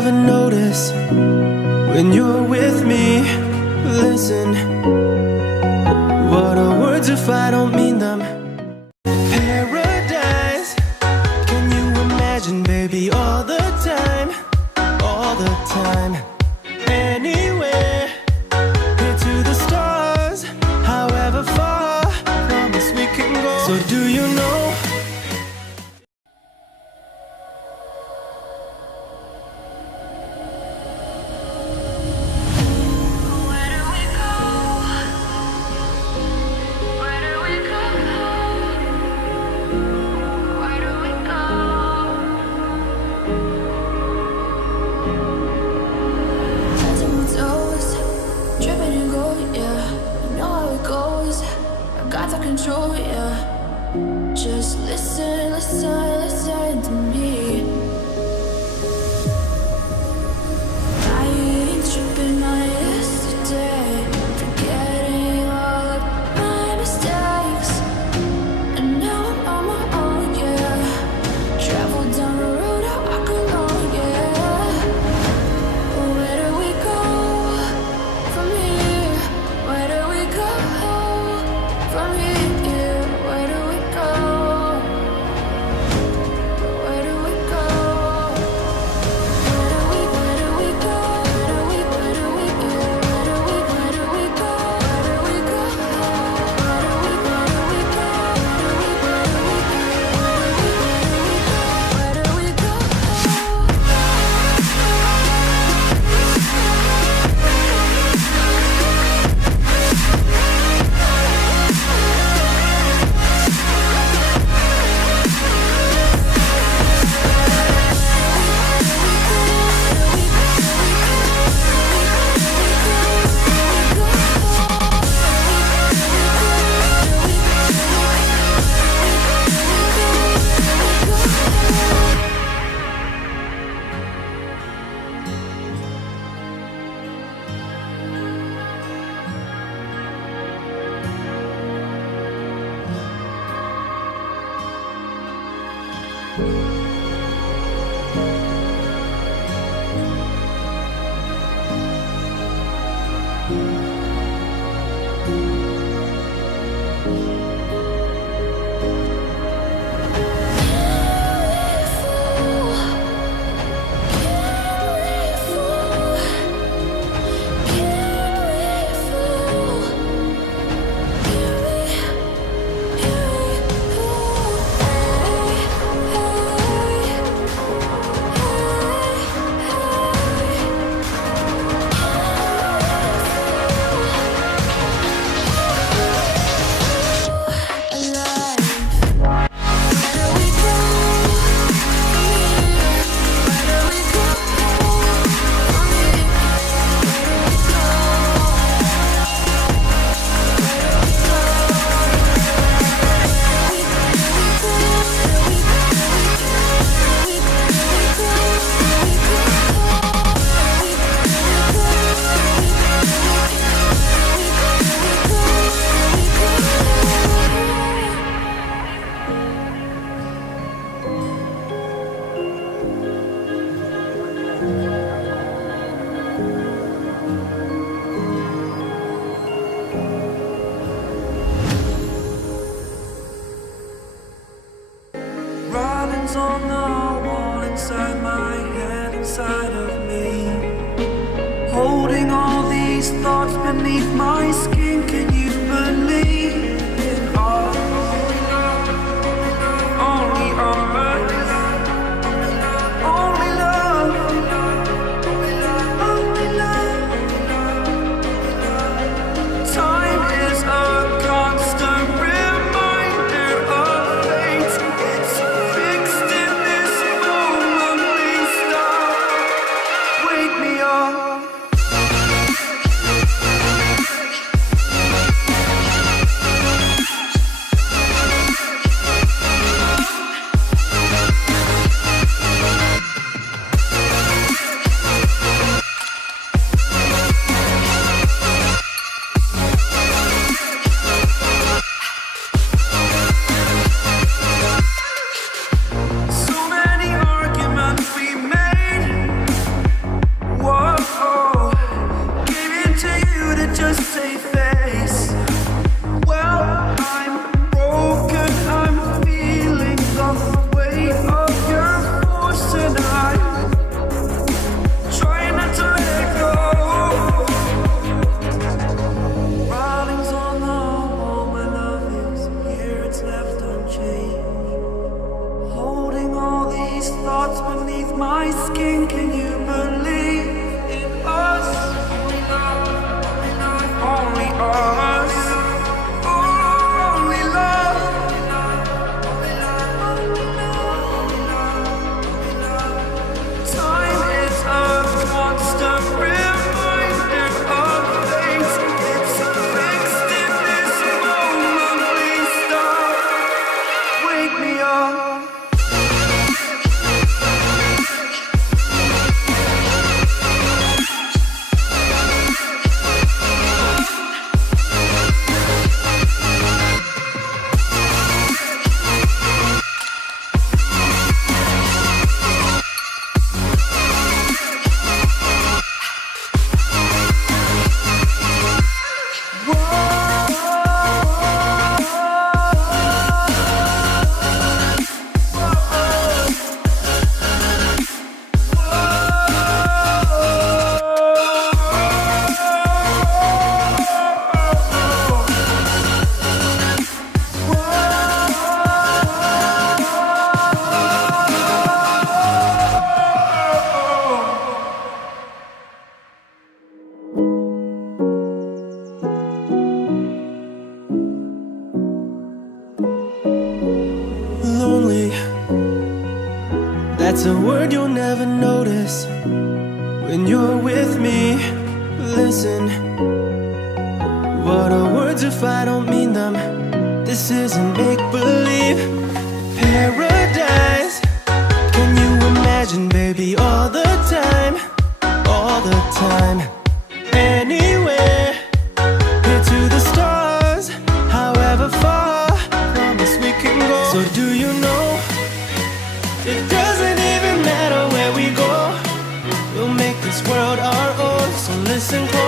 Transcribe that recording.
never notice when you're with me. Listen, what are words if I don't mean them? Paradise, can you imagine, baby, all the time, all the time. Anywhere, here to the stars, however far, promise we can go. So do you know? Control, yeah. Just listen, listen, listen to me. I ain't tripping on yesterday, forgetting all of my mistakes, and now I'm on my own, yeah. Travel down the road I walk alone, yeah. Where do we go from here? Where do we go from here? On the wall inside my head, inside of me, holding all these thoughts beneath my skin. Can you believe in all? Only us, only love, only love. Time is a constant reminder of fate. It's fixed in this moment. Please stop. Wake me up. This isn't make-believe paradise. Can you imagine, baby, all the time, all the time, anywhere, here to the stars, however far, promise we can go. So do you know, it doesn't even matter where we go, we'll make this world our own. So listen close.